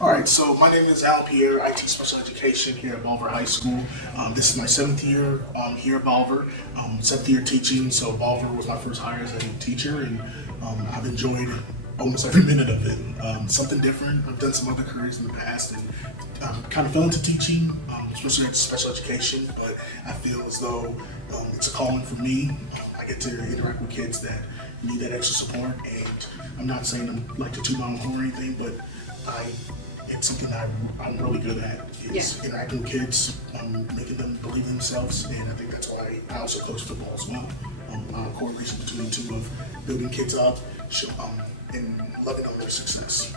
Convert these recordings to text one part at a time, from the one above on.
All right, so my name is Alain Pierre. I teach special education here at Bolivar High School. This is my 7th year here at Bolivar, 7th year teaching. So Bolivar was my first hire as a teacher, and I've enjoyed almost every minute of it. Something different. I've done some other careers in the past, and kind of fell into teaching, especially at special education. But I feel as though it's a calling for me. I get to interact with kids that need that extra support, and I'm not saying I'm like to toot my own horn or anything, but it's something that I'm really good at is interacting with kids, making them believe in themselves, and I think that's why I also coach football as well. Correlation between the two of building kids up and loving on their success.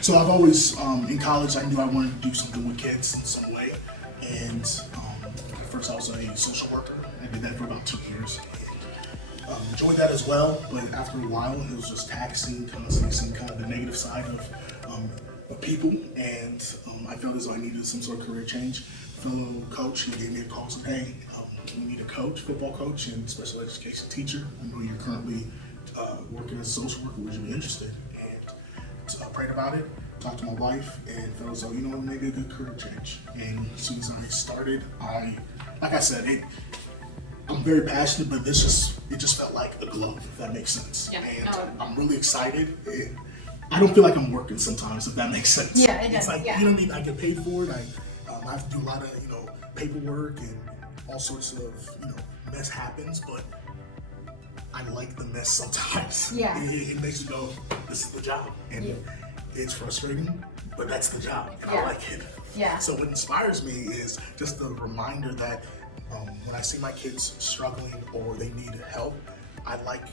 So I've always, in college, I knew I wanted to do something with kids in some way, and at first I was a social worker. I did that for about 2 years. Enjoyed that as well, but after a while it was just taxing, constantly seeing kind of the negative side of people, and I felt as though I needed some sort of career change. Fellow coach, he gave me a call and said, hey, we need a coach, football coach and special education teacher. I know you're currently working as a social worker, would you be interested? And I prayed about it, talked to my wife, and felt as though, maybe a good career change. And as soon as I started, like I said, I'm very passionate, but it just felt like a glove, if that makes sense. Yeah. And I'm really excited. I don't feel like I'm working sometimes, if that makes sense. Yeah, it does. It's like, I get paid for it. I have to do a lot of, paperwork and all sorts of, mess happens, but I like the mess sometimes. Yeah. It makes you go, this is the job. And it's frustrating, but that's the job, and I like it. Yeah. So what inspires me is just the reminder that when I see my kids struggling or they need help, I like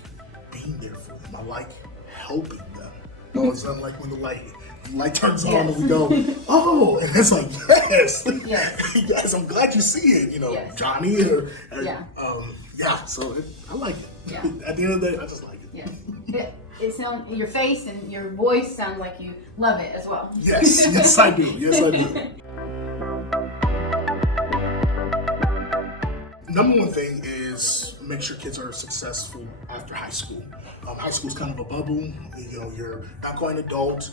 being there for them. I like helping them. It's not like when the light turns on and we go, oh, and it's like, yes, yes, I'm glad you see it, Johnny, so I like it. Yeah. At the end of the day, I just like it. Yeah. It sounds, your face and your voice sounds like you love it as well. Yes, yes I do. Yes I do. Number one thing is make sure kids are successful after high school. High school is kind of a bubble. You're not quite an adult,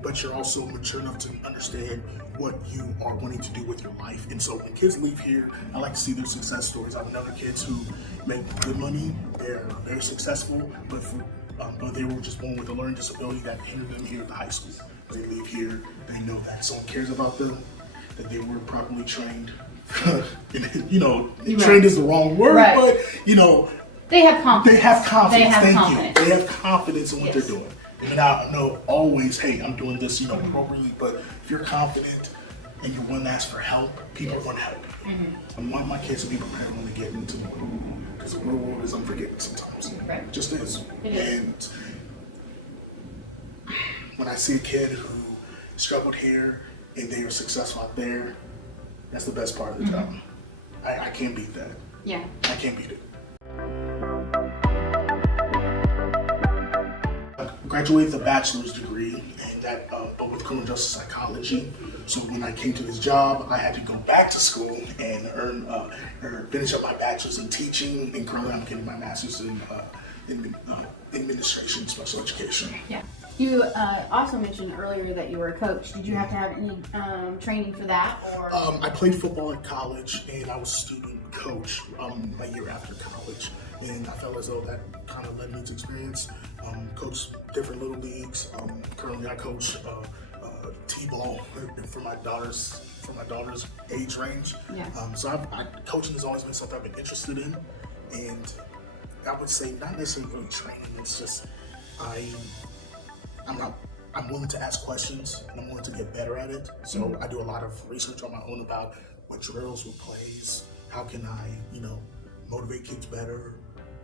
but you're also mature enough to understand what you are wanting to do with your life. And so when kids leave here, I like to see their success stories. I have other kids who make good money. They're very successful, but they were just born with a learning disability that hindered them here at the high school. They leave here, they know that someone cares about them, that they were properly trained. Trained is the wrong word, but they have confidence. They have confidence. Thank you. They have confidence in what they're doing. They may not know always, hey, I'm doing this, appropriately, but if you're confident and you're one to ask for help, people are going to help you. I want my kids to be prepared when they get into the world, because the real world is unforgiving sometimes. Right. It just is. It is. And when I see a kid who struggled here and they are successful out there, that's the best part of the job. I can't beat that. Yeah. I can't beat it. I graduated with a bachelor's degree, and that but with criminal justice psychology. So when I came to this job, I had to go back to school and finish up my bachelor's in teaching, and currently I'm getting my master's in administration, special education. Yeah. You also mentioned earlier that you were a coach. Did you have to have any training for that? Or? I played football in college, and I was student coach a year after college. And I felt as though that kind of led me to experience. Coach different little leagues. Currently, I coach t-ball for my daughter's age range. Yeah. So coaching has always been something I've been interested in, and I would say not necessarily really training. It's just I'm willing to ask questions, and I'm willing to get better at it. So I do a lot of research on my own about what drills, what plays, how can I, motivate kids better.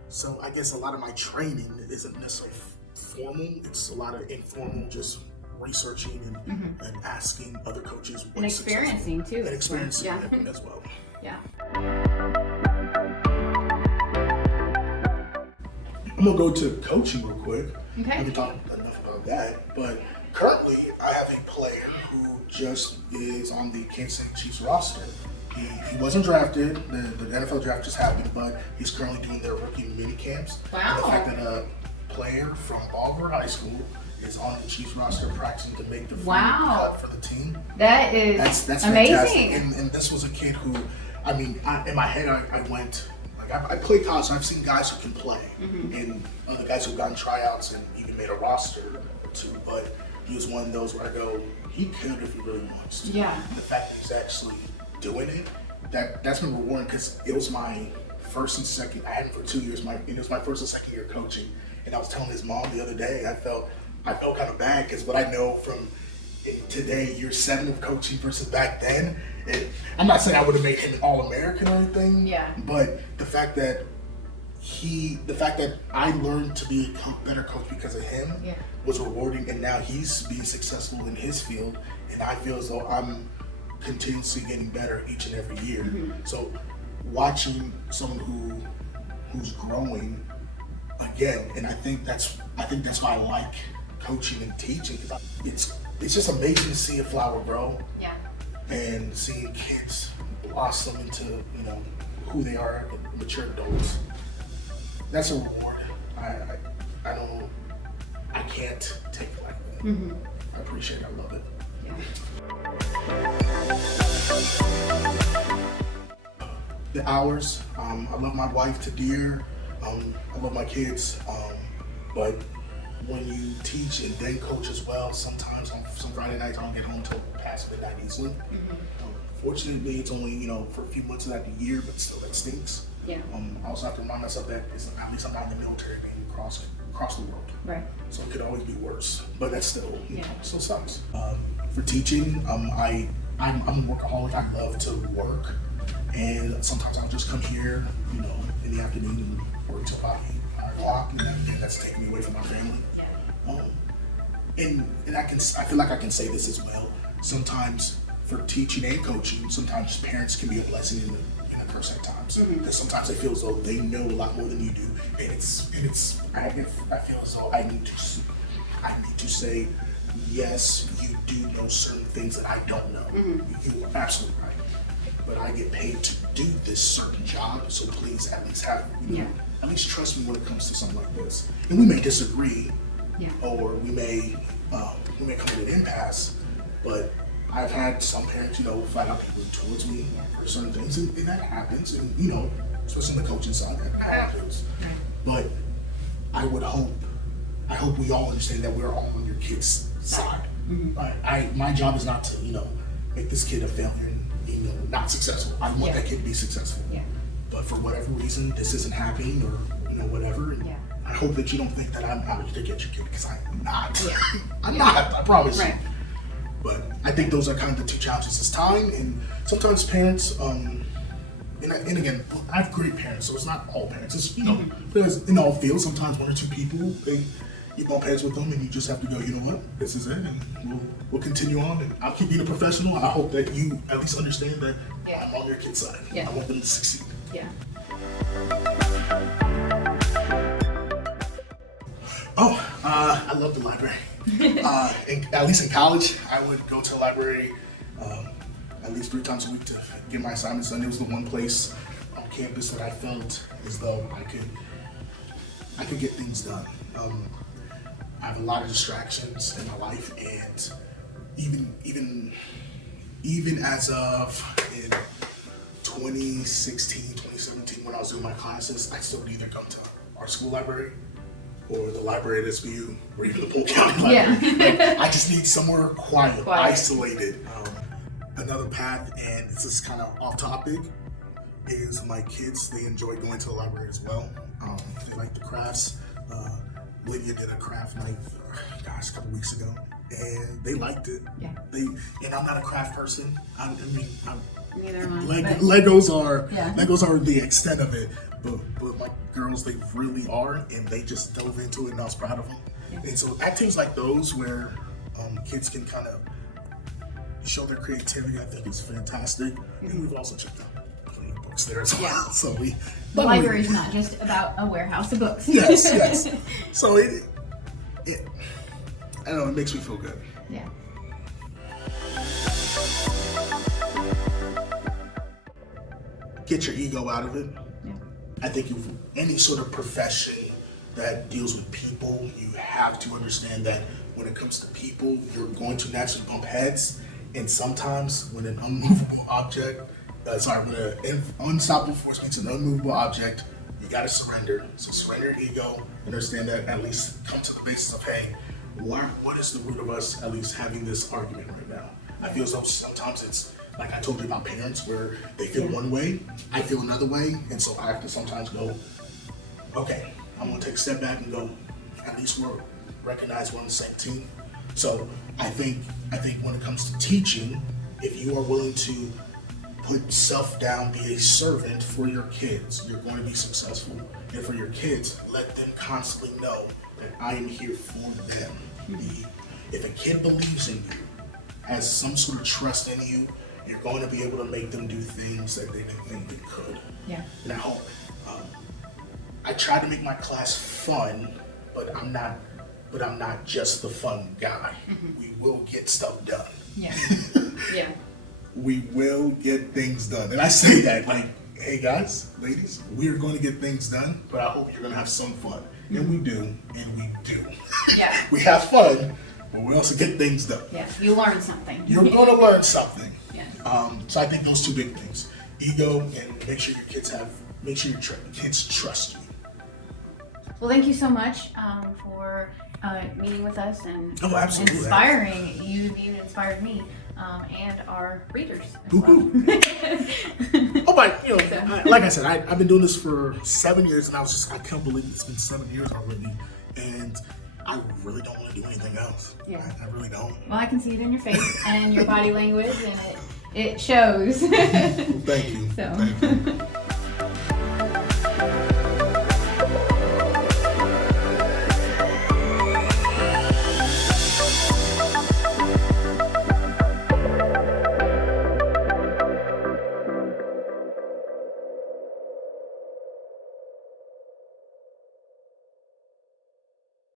So I guess a lot of my training isn't necessarily formal. It's a lot of informal, just researching and asking other coaches what's and experiencing too. And experiencing as well. Yeah. I'm gonna go to coaching real quick. Okay. We can talk enough about that, but currently I have a player who just is on the Kansas City Chiefs roster. He wasn't drafted. The NFL draft just happened, but he's currently doing their rookie mini camps. Wow. And the fact that player from Bolivar High School is on the Chiefs roster practicing to make the Wow. cut for the team. That is That's amazing. fantastic. And this was a kid who, I mean, in my head, I went, like, I played college, so I've seen guys who can play, and other guys who've gotten tryouts and even made a roster or two, but he was one of those where I go, he could if he really wants to. Yeah. The fact that he's actually doing it, that's been rewarding, because it was my first and second, I had him for 2 years, it was my first and second year coaching, and I was telling his mom the other day, I felt kind of bad, because what I know from today, year 7 of coaching versus back then, I'm not saying I would have made him an All-American or anything, but the fact that I learned to be a better coach because of him was rewarding, and now he's being successful in his field, and I feel as though I'm continuously getting better each and every year. So watching someone who's growing again, and I think that's why I like coaching and teaching, because it's just amazing to see a flower grow, and seeing kids blossom into who they are, mature adults. That's a reward. I can't take it like that. I appreciate it. I love it. The hours, I love my wife to dear. I love my kids, but when you teach and then coach as well, sometimes on some Friday nights I don't get home until past midnight easily. Fortunately, it's only for a few months of that year, but still that stinks. I also have to remind myself that at least I'm not in the military, being across the world. Right. So it could always be worse, but that still still sucks. For teaching, I'm a workaholic. I love to work, and sometimes I'll just come here, in the afternoon and work till about 8, 9 o'clock, and that's taking me away from my family. And I feel like I can say this as well. Sometimes for teaching and coaching, sometimes parents can be a blessing and a curse at times. Because sometimes they feel as though they know a lot more than you do, and I feel as though I need to say, yes, you do know certain things that I don't know. You are absolutely right. But I get paid to do this certain job, so please at least at least trust me when it comes to something like this. And we may disagree, or we may come to an impasse, but I've had some parents, flat out people towards me for certain things, and that happens, and especially on the coaching side, that happens. But I hope we all understand that we're all on your kid's side. My job is not to, make this kid a failure and not successful. I want that kid to be successful. But for whatever reason, this isn't happening, or whatever. And I hope that you don't think that I'm out here to get your kid, because I'm not. I'm not. I promise you. But I think those are kind of the two challenges: is time, and sometimes parents. And again, I have great parents, so it's not all parents. It's because in all fields, sometimes one or two people you bump heads with them, and you just have to go, you know what, this is it, and we'll continue on, and I'll keep being a professional. I hope that you at least understand that I'm on your kid's side. I want them to succeed. I love the library. At least in college, I would go to the library at least 3 times a week to get my assignments done. It was the one place on campus that I felt as though I could get things done. I have a lot of distractions in my life, and even as of in 2016, 2017, when I was doing my classes, I still would either come to our school library or the library at SBU, or even the Polk County Library. I just need somewhere quiet. Isolated. Another path, and this is kind of off topic, is my kids. They enjoy going to the library as well. They like the crafts. Lydia did a craft night, a couple weeks ago, and they liked it. And I'm not a craft person. Neither am I. Legos are the extent of it, but my girls, they really are, and they just dove into it, and I was proud of them. And so activities like those where kids can kind of show their creativity, I think is fantastic. And we've also checked out books there as well. So the library is not just about a warehouse of books. Yes. So it I don't know, it makes me feel good. Get your ego out of it. I think any sort of profession, that deals with people, you have to understand that when it comes to people, you're going to naturally bump heads. And sometimes when an unmovable object, when an unstoppable force meets an unmovable object, you gotta surrender. So surrender your ego, understand that, at least come to the basis of, hey, what is the root of us at least having this argument right now? I feel as though sometimes it's like I told you about parents where they feel one way, I feel another way, and so I have to sometimes go, okay, I'm gonna take a step back and go, at least recognize we're on the same team. So I think when it comes to teaching, if you are willing to put self down, be a servant for your kids, you're going to be successful. And for your kids, let them constantly know that I am here for them. If a kid believes in you, has some sort of trust in you, you're going to be able to make them do things that they didn't think they could. Yeah. Now, I try to make my class fun, but I'm not just the fun guy. Mm-hmm. We will get stuff done. Yeah. Yeah. We will get things done. And I say that like, hey guys, ladies, we are going to get things done, but I hope you're going to have some fun. Mm-hmm. And we do. Yeah. We have fun, but we also get things done. Yeah. You learn something. You're going to learn something. Yeah. So I think those two big things: ego, and make sure your kids trust you. Well, thank you so much for meeting with us and inspiring. You've inspired me and our readers as well. But like I said, I've been doing this for 7 years, and I can't believe it's been 7 years already, and I really don't want to do anything else. Yeah. I really don't. Well, I can see it in your face and your body language, and it shows. Well, thank you. So. Thank you.